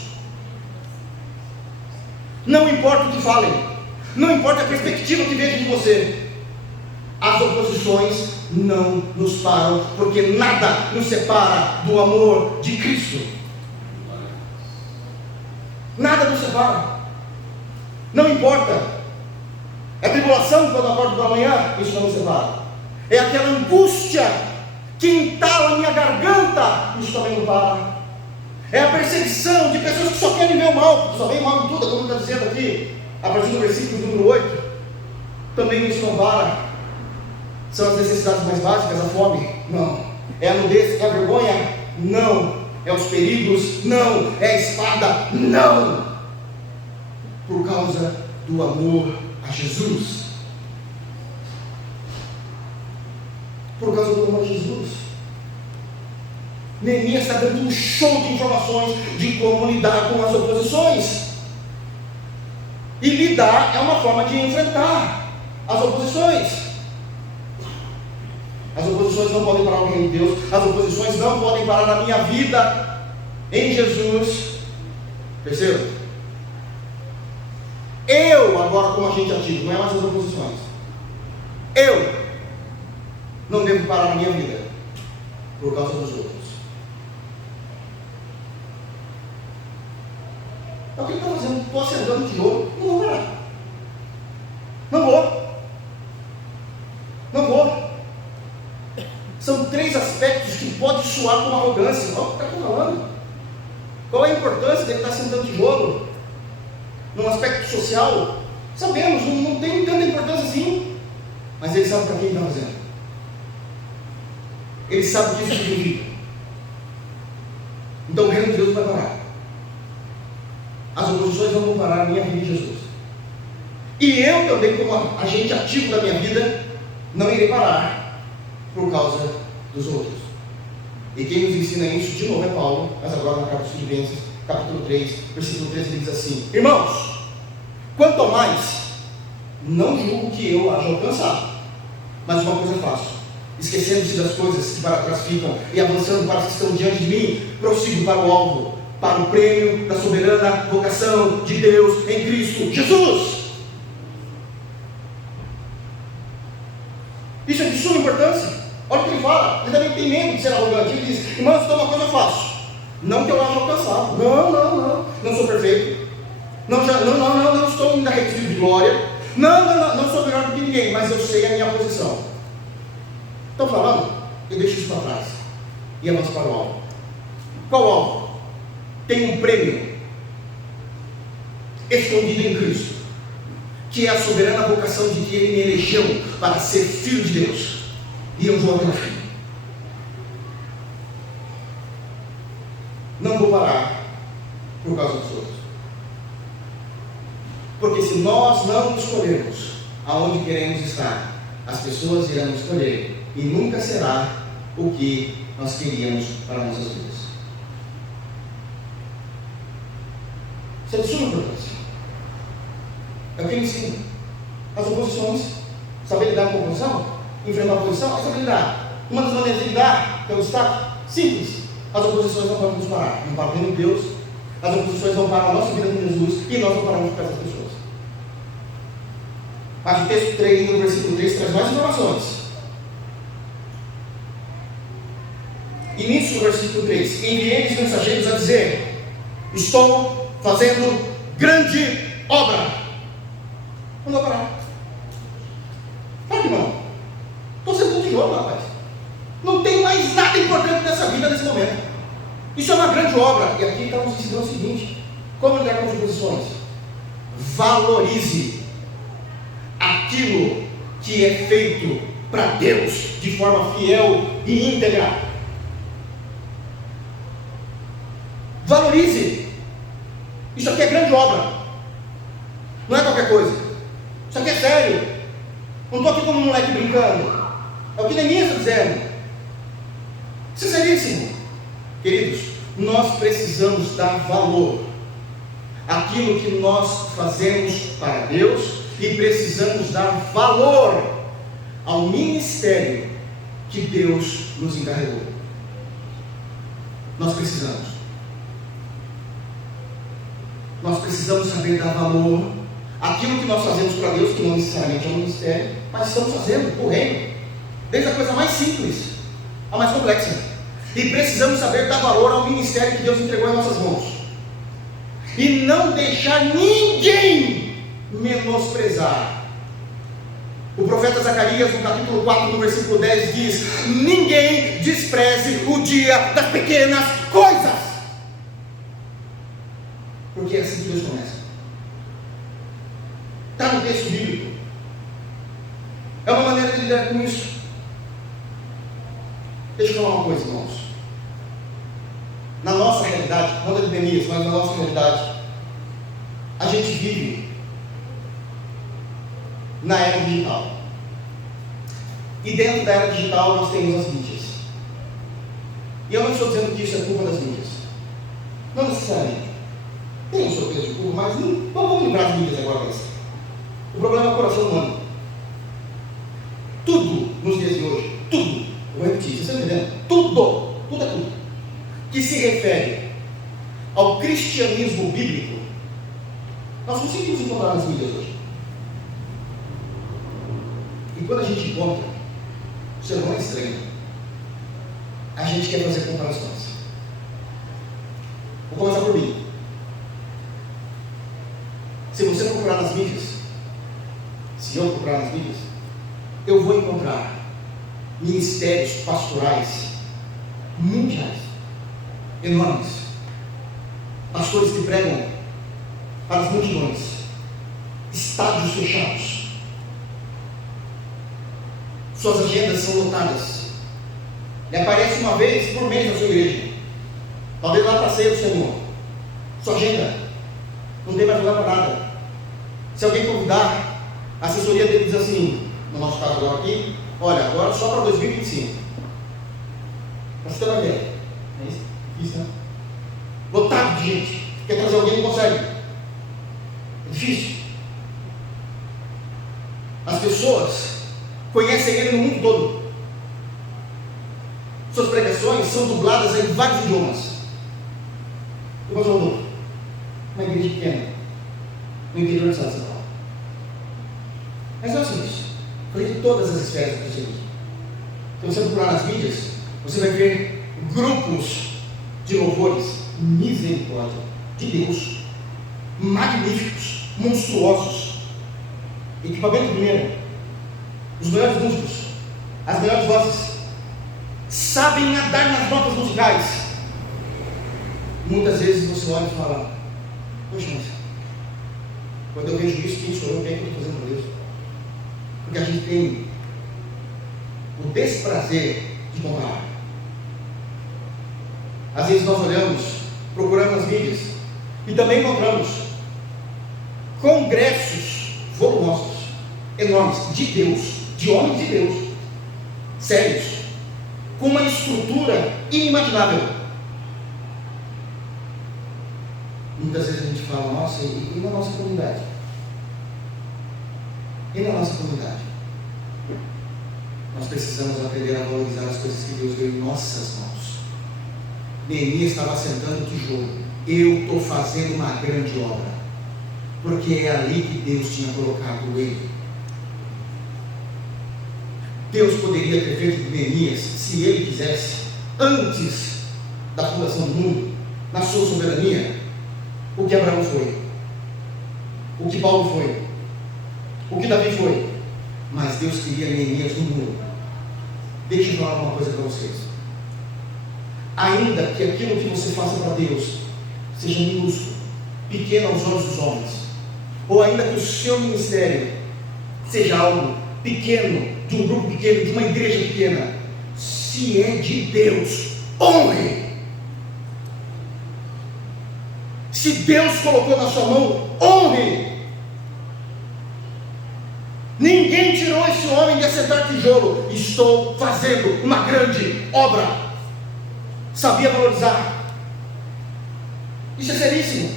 Não importa o que falem, não importa a perspectiva que vejam de você, as oposições não nos param, porque nada nos separa do amor de Cristo. Nada nos separa. Não importa. É tribulação quando eu acordo pela manhã, isso não nos separa. É aquela angústia que entala a minha garganta, isso também não para. É a perseguição de pessoas que só querem ver o mal, que só veem o mal em tudo, como está dizendo aqui, a partir do versículo número 8. Também isso não para. São as necessidades mais básicas, a fome? Não. É a nudez? É a vergonha? Não. É os perigos? Não. É a espada? Não. Por causa do amor a Jesus. Por causa do amor a Jesus. Neemias está dando um show de informações de como lidar com as oposições. E lidar é uma forma de enfrentar as oposições. As oposições não podem parar o reino de Deus. As oposições não podem parar a minha vida em Jesus. Terceiro, eu agora como agente ativo, não é mais as oposições. Eu não devo parar a minha vida por causa dos outros. É o que ele está fazendo. Estou acertando tijolo, não vou parar. Não vou. Não vou. São três aspectos que pode soar como arrogância. Olha o que está falando. Qual é a importância dele estar sentando tijolo? Num aspecto social? Sabemos, não tem tanta importância assim. Mas ele sabe para quem ele está fazendo. Ele sabe o que isso significa. Então o reino de Deus vai parar. As oposições não vão parar a minha vida em Jesus. E eu também, como agente ativo da minha vida, não irei parar por causa dos outros. E quem nos ensina isso de novo é Paulo, mas agora na carta aos Filipenses, capítulo 3, versículo 13, ele diz assim: irmãos, quanto ao mais, não julgo que eu haja alcançado, mas uma coisa faço, esquecendo-se das coisas que para trás ficam e avançando para as que estão diante de mim, prossigo para o alvo, para o prêmio da soberana vocação de Deus em Cristo Jesus. Isso é de suma importância. Olha o que ele fala. Ele também tem medo de ser arrogante. Ele diz: irmãos, então uma coisa eu faço, não que eu haja alcançado, não sou perfeito, não estou ainda revestido de glória, não sou melhor do que ninguém, mas eu sei a minha posição. Estão falando? Eu deixo isso para trás e avanço para o alvo. Qual alvo? Tem um prêmio escondido em Cristo, que é a soberana vocação de que Ele me elegeu para ser filho de Deus, e eu vou até o fim. Não vou parar por causa dos outros, porque se nós não escolhermos aonde queremos estar, as pessoas irão escolher, e nunca será o que nós queríamos para nossas vidas. Isso é de suma importância. É o que ele ensina. As oposições, saber lidar com a oposição, enfrentar a oposição, é saber lidar. Uma das maneiras de lidar, que é o destaque, simples: as oposições não podem nos parar, não param nem Deus, as oposições não param a nossa vida com Jesus, e nós não paramos por essas pessoas. Mas o texto 3, no versículo 3, traz mais informações. E nisso, no versículo 3, enviei-lhes mensageiros a dizer: estou fazendo grande obra. Não vou parar. Sabe que não? Estou sendo um tijolo, rapaz. Não tem mais nada importante nessa vida nesse momento. Isso é uma grande obra. E aqui está nos ensinando o seguinte: como lidar com as oposições? Valorize aquilo que é feito para Deus de forma fiel e íntegra. Valorize. Isso aqui é grande obra. Não é qualquer coisa. Isso aqui é sério. Não estou aqui como um moleque brincando. É o que Neemias está dizendo. Isso é seríssimo. Queridos, nós precisamos dar valor àquilo que nós fazemos para Deus, e precisamos dar valor ao ministério que Deus nos encarregou. Nós precisamos saber dar valor àquilo que nós fazemos para Deus, que não necessariamente é um ministério, mas estamos fazendo o reino, desde a coisa mais simples à mais complexa. E precisamos saber dar valor ao ministério que Deus entregou em nossas mãos, e não deixar ninguém menosprezar. O profeta Zacarias, no capítulo 4, no versículo 10, diz: ninguém despreze o dia das pequenas coisas, porque é assim que Deus começa. Está no texto bíblico. É uma maneira de lidar com isso. Deixa eu falar uma coisa, irmãos. Na nossa realidade, não da Neemias, mas na nossa realidade, a gente vive na era digital. E dentro da era digital nós temos as mídias. E eu não estou dizendo que isso é culpa das mídias. Não necessariamente. Tem o seu peso de culpa, mas não vamos lembrar das mídias agora. O problema é o coração humano. Tudo nos dias de hoje, tudo, eu vou repetir, vocês estão entendendo? Tudo é tudo, que se refere ao cristianismo bíblico, nós conseguimos encontrar nas mídias hoje. E quando a gente encontra, o ser humano é estranho. A gente quer fazer comparações. Vou começar por mim. Se você procurar nas mídias, se eu procurar nas mídias, eu vou encontrar ministérios pastorais mundiais, enormes, pastores que pregam para as multidões, estádios fechados, suas agendas são lotadas, e aparece uma vez por mês na sua igreja, talvez lá para a ceia do Senhor. Sua agenda não tem mais lugar para nada. Se alguém convidar, A assessoria dele diz assim, no nosso caso agora aqui, olha, agora só para 2025. Para você ter uma ideia. É isso, né? Lotado de gente. Quer trazer alguém, não consegue. É difícil. As pessoas conhecem ele no mundo todo. Suas pregações são dubladas em vários idiomas. Eu vou falar uma igreja pequena, no interior de São Paulo. Mas não é assim isso. Foi de todas as esferas do cristianismo. Se você procurar nas mídias, você vai ver grupos de louvores, misericórdia de Deus, magníficos, monstruosos, equipamento primeiro, os melhores músicos, as melhores vozes, sabem nadar nas notas musicais. Muitas vezes você olha e fala, poxa, mas quando eu vejo isso, quem sou eu? O que é que eu estou fazendo para Deus? Porque a gente tem o desprazer de comparar. Às vezes nós olhamos, procuramos nas mídias e também encontramos congressos volumosos, enormes, de Deus, de homens de Deus, sérios, com uma estrutura inimaginável. Muitas vezes a gente fala, nossa, e na nossa comunidade? E na nossa comunidade? Nós precisamos aprender a valorizar as coisas que Deus deu em nossas mãos. Neemias estava assentando o tijolo. Eu estou fazendo uma grande obra, porque é ali que Deus tinha colocado ele. Deus poderia ter feito de Neemias, se ele quisesse, antes da fundação do mundo, na sua soberania, o que Abraão foi, o que Paulo foi, o que Davi foi. Mas Deus queria Neemias no mundo. Deixa eu falar uma coisa para vocês. Ainda que aquilo que você faça para Deus seja minúsculo, pequeno aos olhos dos homens, ou ainda que o seu ministério seja algo pequeno, de um grupo pequeno, de uma igreja pequena, se é de Deus, honre. Se Deus colocou na sua mão, honre. Ninguém tirou esse homem de assentar tijolo. Estou fazendo uma grande obra. Sabia valorizar. Isso é seríssimo.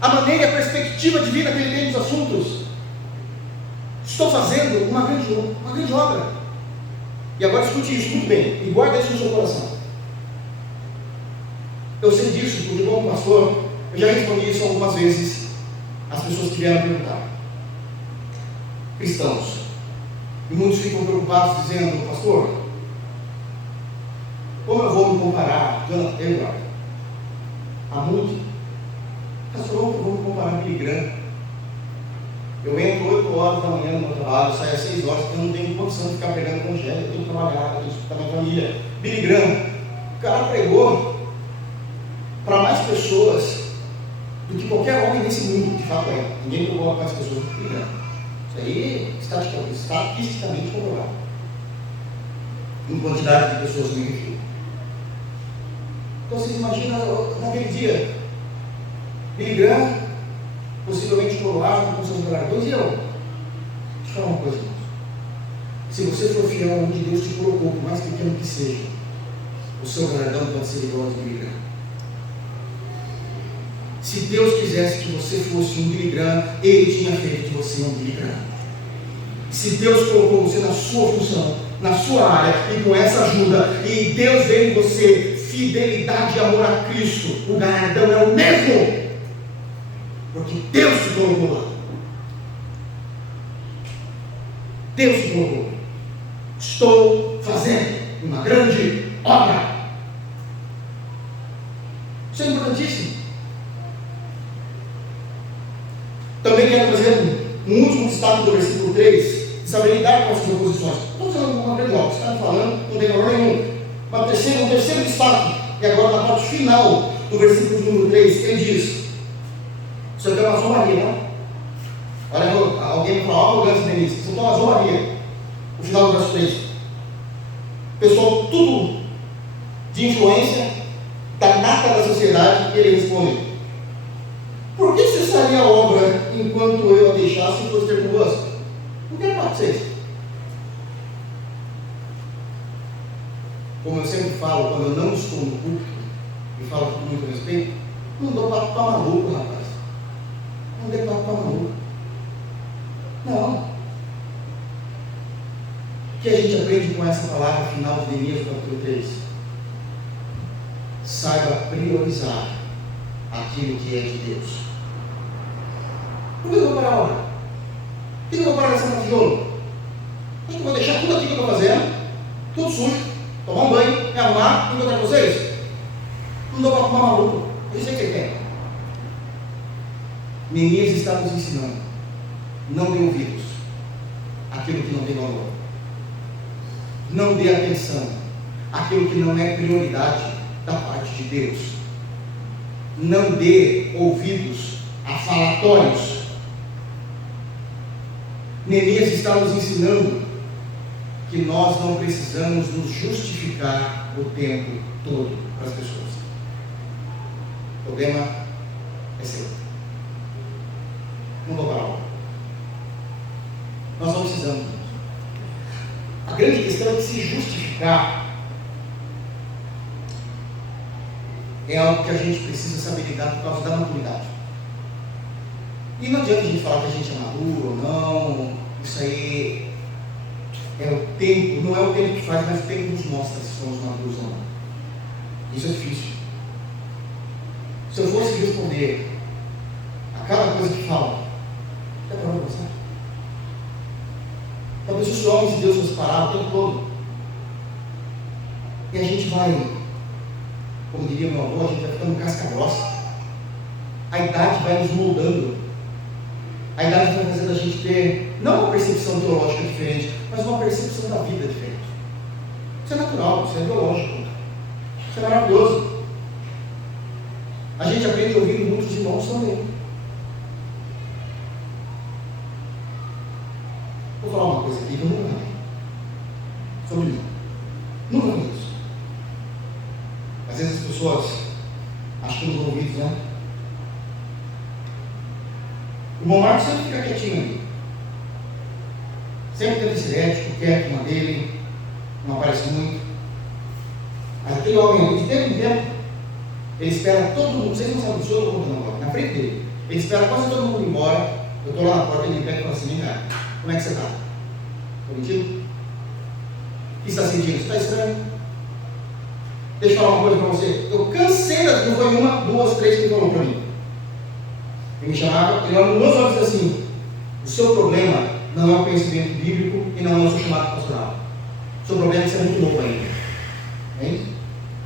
A maneira e a perspectiva divina que ele tem dos assuntos. Estou fazendo uma grande obra. E agora escute isso muito bem, e guarda isso no seu coração. Eu sei disso, porque como pastor, eu já respondi isso algumas vezes às pessoas que vieram perguntar. Cristãos. E muitos ficam preocupados dizendo, pastor, como eu vou me comparar a muito? Pastor, eu vou me comparar a Billy Graham. Eu entro 8 horas da manhã no meu trabalho, saio às 6 horas, porque eu não tenho condição de ficar pregando evangelho, eu tenho que trabalhar, eu tenho que escutar minha família. Billy Graham, o cara pregou para mais pessoas do que qualquer homem nesse mundo, de fato é. Ninguém pregou para mais pessoas do que Billy Graham. Isso aí estatisticamente comprovado. Em quantidade de pessoas me refiro. Então vocês imaginam naquele dia, Billy Graham, possivelmente coroado com seus galardões, e eu? Deixa eu falar uma coisa, irmãos. Se você for fiel onde Deus te colocou, por mais pequeno que seja, o seu galardão pode ser igual ao de Billy Graham. Se Deus quisesse que você fosse um Billy Graham, Ele tinha feito de você um Billy Graham. Se Deus colocou você na sua função, na sua área, e com essa ajuda, e Deus vê em você fidelidade e amor a Cristo, o galardão é o mesmo, porque Deus te colocou lá. Deus te colocou. Estou fazendo uma grande obra. Isso é importantíssimo. Também quero trazer um último destaque do versículo 3, de saber lidar com as suas oposições. Estou falando uma grande obra, você está falando, não tem problema nenhum. Um terceiro destaque, e agora na parte final do versículo número 3, ele diz: isso aqui é uma zombaria, não? Olha, alguém me falou, olha o lance Denise, isso aqui é uma zombaria. O final do verso 3. Pessoal, tudo de influência da nata da sociedade, e ele responde: por que cessaria a obra em enquanto eu a deixasse e fosse ter convosco. Não quero parte de vocês. Como eu sempre falo, quando eu não estou no culto, e falo com muito respeito, não dou papo para maluco, rapaz. Não dê papo para maluco. Não. O que a gente aprende com essa palavra final de Neemias capítulo 3? Saiba priorizar aquilo que é de Deus. Por que eu vou parar a obra? Por que eu vou parar nessa tijolo? Acho que eu vou deixar tudo aqui que eu estou fazendo, tudo sujo, tomar um banho, me arrumar e encontrar com vocês? Não dou para fumar maluco. Eu sei o que você quer. Neemias está nos ensinando. Não dê ouvidos àquilo que não tem valor. Não dê atenção àquilo que não é prioridade da parte de Deus. Não dê ouvidos a falatórios. Neemias está nos ensinando que nós não precisamos nos justificar o tempo todo para as pessoas. O problema é seu. Não vou parar a obra. Nós não precisamos. A grande questão é que se justificar é algo que a gente precisa saber lidar por causa da maturidade. E não adianta a gente falar que a gente é maduro ou não. Isso aí é o tempo, não é o tempo que faz, mas o tempo nos mostra se somos maduros ou não. Isso é difícil. Se eu fosse responder a cada coisa que fala, é para você. Talvez os homens de Deus fossem parar o tempo todo. E a gente vai, como diria meu avô, a gente vai ficando casca grossa. A idade vai nos moldando. A idade vai fazendo a gente ter, não uma percepção teológica diferente, mas uma percepção da vida diferente. Isso é natural, isso é biológico. Isso é maravilhoso. A gente aprende ouvindo muitos irmãos também. Vou falar uma coisa aqui que eu nunca vi sobre mim. Nunca vi isso. Às vezes as pessoas acham que nos ouvidos, né? O irmão Marcos sempre fica quietinho ali. Sempre tenta ser ético, quieto na dele, não aparece muito. Mas aquele homem, de tempo em tempo, ele espera todo mundo, vocês não sabem disso, eu estou contando agora, na frente dele. Ele espera quase todo mundo ir embora. Eu estou lá na porta, ele me pega e fala assim: vem cá, como é que você está? Estou mentindo? O que você está sentindo? Você está estranho? Deixa eu falar uma coisa para você. Eu cansei das, não foi uma, duas, três que ele falou para mim. Ele me chamava, ele olhava nos meus olhos e disse assim: o seu problema não é o conhecimento bíblico e não é o seu chamado pastoral. O seu problema é que você é muito novo ainda. É isso?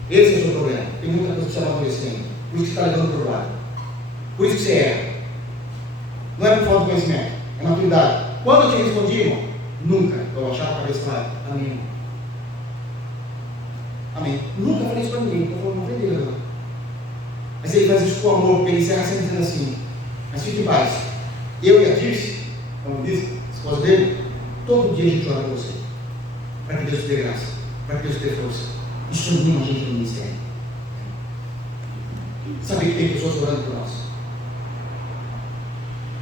Esse é o seu problema. Tem muita coisa que você não conhece ainda. Por isso que você está levando para o lado. Por isso que você erra. Não é por falta de conhecimento, é maturidade. Quando eu te respondi, irmão? Nunca. Eu achava a cabeça e falava: amém. Amém. Nunca falei isso para ninguém. Eu falei: não aprendi agora. Mas ele faz isso com amor, porque ele encerra sempre dizendo assim: mas fique em paz. Eu e a Tirce, como diz, esposa dele, todo dia a gente ora por você. Para que Deus te dê graça. Para que Deus te dê força. Isso anima a gente no ministério. Saber que tem pessoas orando por nós.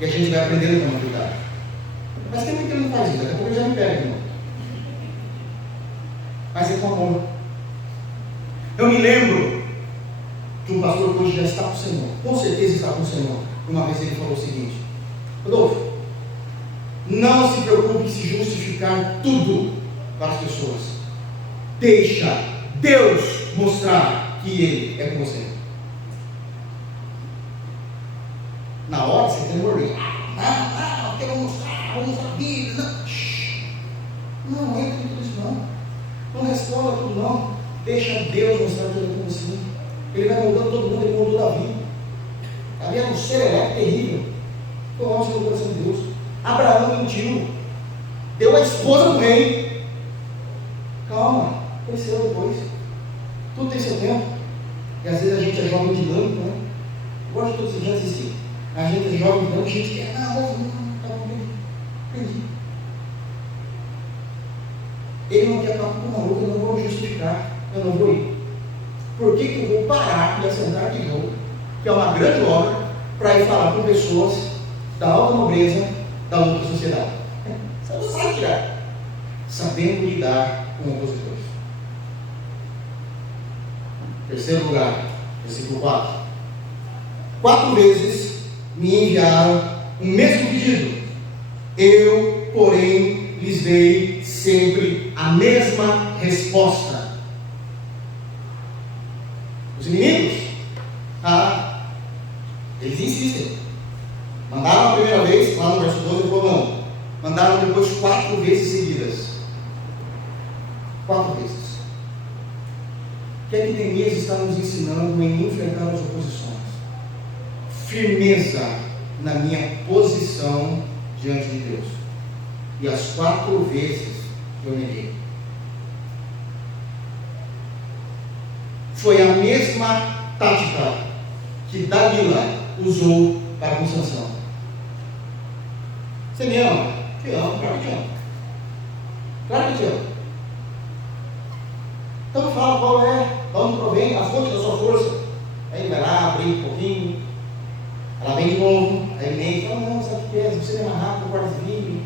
E a gente vai aprendendo com a maturidade. Mas tem que ele não faz isso. Daqui a pouco ele já me pega, irmão. Mas é com amor. Eu me lembro de um pastor que hoje já está com o Senhor. Com certeza está com o Senhor. Uma vez ele falou o seguinte: Rodolfo, não se preocupe em se justificar tudo para as pessoas. Deixa Deus mostrar que Ele é com você. Na hora você tem orgulho. Não, eu vou mostrar a Bíblia. Não entra em tudo isso não. Não responda tudo não. Deixa Deus mostrar que Ele é com você. Ele vai moldando todo mundo, Ele moldou Davi. Davi era um serelepe terrível. Foi o nosso coração de Deus. Abraão mentiu. Deu a esposa do rei. Calma, cresceu depois. Tudo tem seu tempo. E às vezes a gente é jovem dinâmico, né? Eu gosto de todos esses dias assim. A gente é jovem dinâmico, a gente quer, tá bom, entendi. Ele não quer papo com maluco, eu não vou justificar, eu não vou ir. Por que eu vou parar de assentar de novo, que é uma grande obra, para ir falar com pessoas da alta nobreza da outra sociedade. Você não sabe tirar. Sabendo lidar com opositores. Terceiro lugar, versículo 4. 4 vezes me enviaram o mesmo pedido. Eu, porém, lhes dei sempre a mesma resposta. Os inimigos, eles insistem. Mandaram a primeira vez, lá no verso 12, ele falou não. Mandaram depois 4 vezes seguidas. 4 vezes. O que é que Neemias está nos ensinando em enfrentar as oposições? Firmeza na minha posição diante de Deus. E as 4 vezes eu neguei. Foi a mesma tática que Dalila usou para com Sansão. Você me ama? Te amo, claro que te amo. Claro que te amo. Então fala qual é, de onde provém a fonte da sua força. Aí ele vai lá, brinca um pouquinho. Ela vem de novo, aí ele mente, fala, não, sabe o que é? Você me amarrar com o quarto de vinho.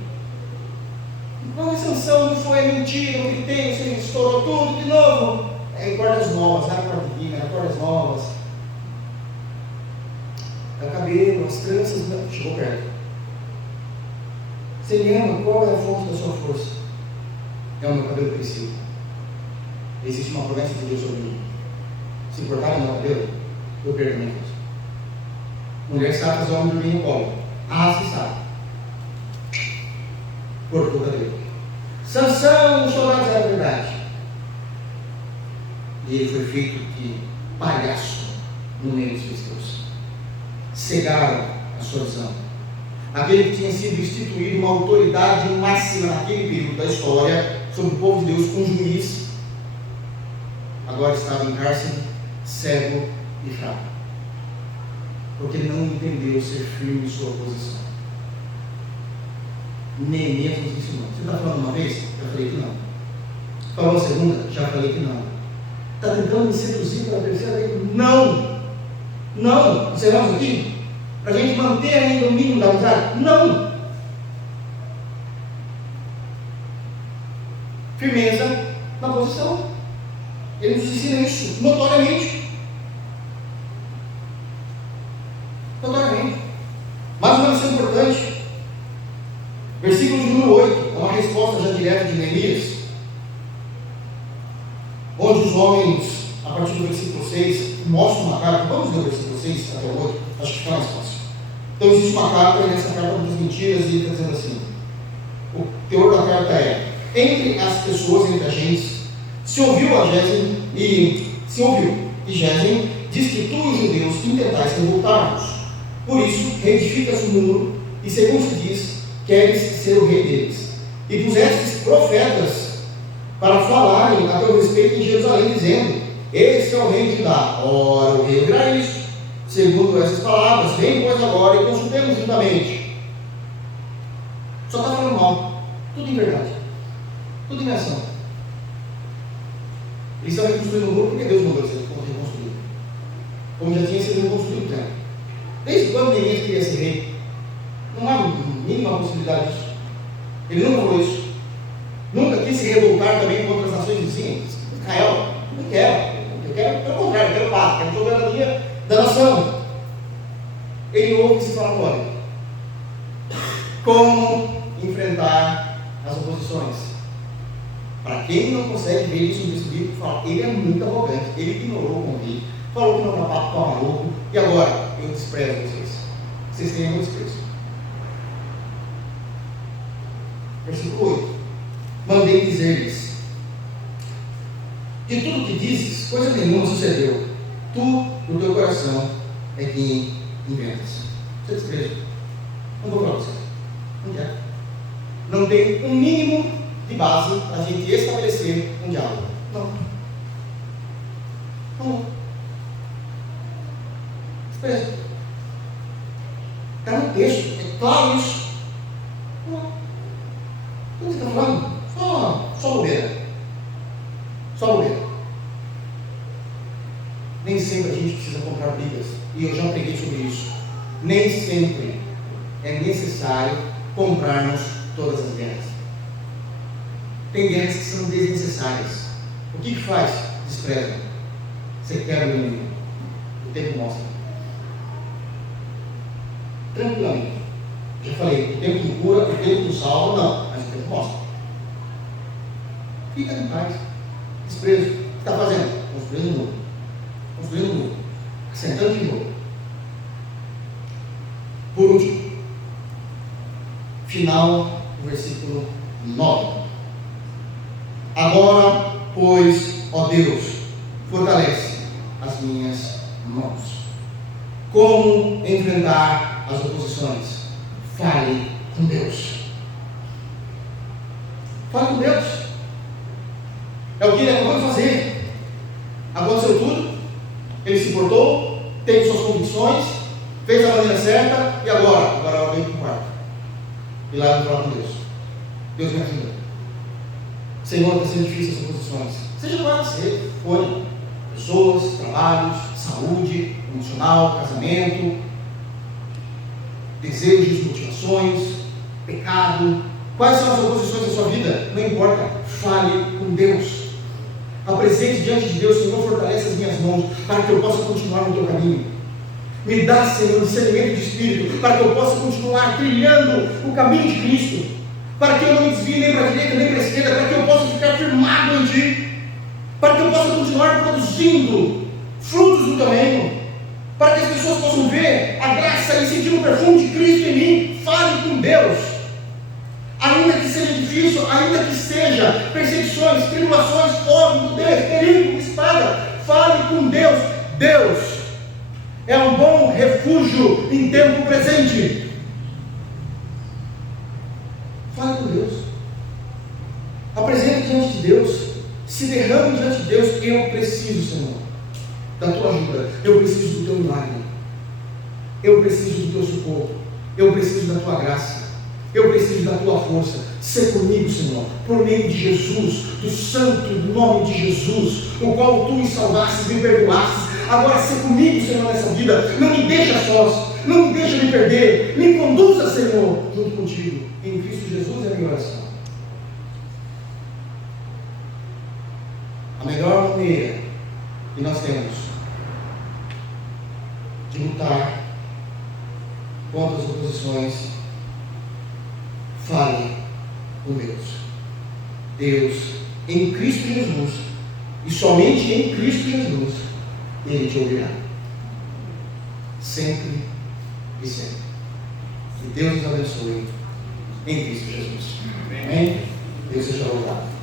Não, mas Sansão, não foi mentira, eu gritei, você estourou tudo de novo. Aí cordas novas, não é quarto de vinho, era cordas novas. É o cabelo, as tranças, chegou perto. Você me ama, qual é a fonte da sua força? É o meu cabelo crescido. Existe uma promessa de Deus sobre mim. Se cortar o meu cabelo, eu perco a minha força. Mulher sabe fazer o homem dormir no colo. Se sabe. Cortou o cabelo. Sansão, os soldados era verdade. E ele foi feito de palhaço no meio dos filisteus. Cegaram a sua visão. Aquele que tinha sido instituído uma autoridade máxima naquele período da história sobre o povo de Deus, com juiz, agora estava em cárcere, cego e fraco. Porque ele não entendeu ser firme em sua posição. Neemias nos ensinou. Você está falando uma vez? Já falei que não. Falou a segunda? Já falei que não. Está tentando me seduzir pela terceira vez? Não! Não! Encerramos aqui? Para a gente manter ainda o mínimo da amizade? Não! Firmeza na posição. Ele nos ensina isso notoriamente. Notoriamente. Mais uma lição importante. Versículo de número 8. É uma resposta já direta de Neemias. Onde os homens, a partir do versículo 6, mostram uma carta. Vamos ler o versículo 6 até o 8. Acho que fica mais fácil. Então existe uma carta, e nessa carta muitas mentiras, e ele está dizendo assim. O teor da carta é: entre as pessoas, entre a gente, se ouviu e Gesem destitui os judeus que intentais revoltar-nos. Por isso, reedifica-se o muro, e segundo se diz, queres ser o rei deles. E pusestes profetas para falarem a teu respeito em Jerusalém, dizendo: este é o rei de Judá. Ora, o rei dirá isso. Segundo essas palavras, vem pois agora e consultemos juntamente. Só está falando mal. Tudo em verdade. Tudo em ação. Eles estão reconstruindo o muro porque Deus mandou ser reconstruído. Como já tinha sido reconstruído o templo. Desde quando Neemias queria ser rei? Não há mínima possibilidade disso. Ele nunca falou isso. Nunca quis se revoltar também contra as nações vizinhas. Israel, não quero. Eu quero, pelo contrário, eu quero paz, quero soberania da nação. Ele ouve se falar agora. Como enfrentar as oposições? Para quem não consegue ver isso no livro, fala, ele é muito arrogante, ele ignorou o convite, falou que não dá papo para maluco, e agora eu desprezo vocês. Vocês têm muito desprezo. Versículo 8. Mandei dizer-lhes: de tudo que dizes, coisa nenhuma sucedeu. Tu, no teu coração, é quem inventas. Você desprezo. Não vou falar para vocês. Não quero. Não tem um mínimo de base para a gente estabelecer um diálogo. Não. Não. Desprezo. Está no texto. É claro isso. Não. O que você está falando? Só bobeira. Só bobeira. Nem sempre a gente precisa comprar brigas. E eu já preguei sobre isso. Nem sempre é necessário comprarmos todas as guerras. Tem guerras que são desnecessárias. O que faz? Despreza. Você quebra o inimigo. O tempo mostra. Tranquilamente. Já falei, o tempo não cura, o tempo não salva, não. Mas o tempo mostra. Fica em paz. Desprezo. O que está fazendo? Construindo um muro. Construindo um muro. Assentando de novo. Por último, final do versículo 9. Agora, pois, ó Deus, fortalece as minhas mãos. Como enfrentar as oposições? Fale com Deus. Fale com Deus. É o que ele acabou de fazer. Aconteceu tudo. Ele se portou, teve suas convicções, fez a maneira certa, e agora? Agora ela vem para o quarto. E lá eu vou falar com Deus. Deus me ajuda. Senhor, está sendo difícil as oposições. Seja qual ser, for, pessoas, trabalhos, saúde, emocional, casamento, desejos, motivações, pecado. Quais são as oposições da sua vida? Não importa. Fale com Deus. Apresente diante de Deus, Senhor, fortalece as minhas mãos para que eu possa continuar no teu caminho. Me dá, Senhor, discernimento de espírito para que eu possa continuar trilhando o caminho de Cristo. Para que eu não me desvie nem para a direita nem para a esquerda, para que eu possa ficar firmado em Ti, para que eu possa continuar produzindo frutos do Teu reino, para que as pessoas possam ver a graça e sentir o perfume de Cristo em mim. Fale com Deus, ainda que seja difícil, ainda que seja perseguições, tribulações, fogo, nudez, perigo, espada. Fale com Deus. Deus é um bom refúgio em tempo presente. Fale com Deus. Apresente diante de Deus. Se derrame diante de Deus. Eu preciso, Senhor, da tua ajuda. Eu preciso do teu milagre. Eu preciso do teu socorro. Eu preciso da tua graça. Eu preciso da tua força. Sê comigo, Senhor, por meio de Jesus, do santo nome de Jesus, o qual tu me salvastes, me perdoastes. Agora sê comigo, Senhor, nessa vida. Não me deixa sós. Não me deixa me perder. Me conduza, Senhor, junto contigo. Em Cristo Jesus é a minha oração. A melhor maneira que nós temos de lutar contra as oposições, fale com Deus. Deus, em Cristo Jesus, e somente em Cristo Jesus, Ele te ouvirá. Sempre e sempre. Que Deus nos abençoe em Cristo Jesus. Amém? Deus seja louvado.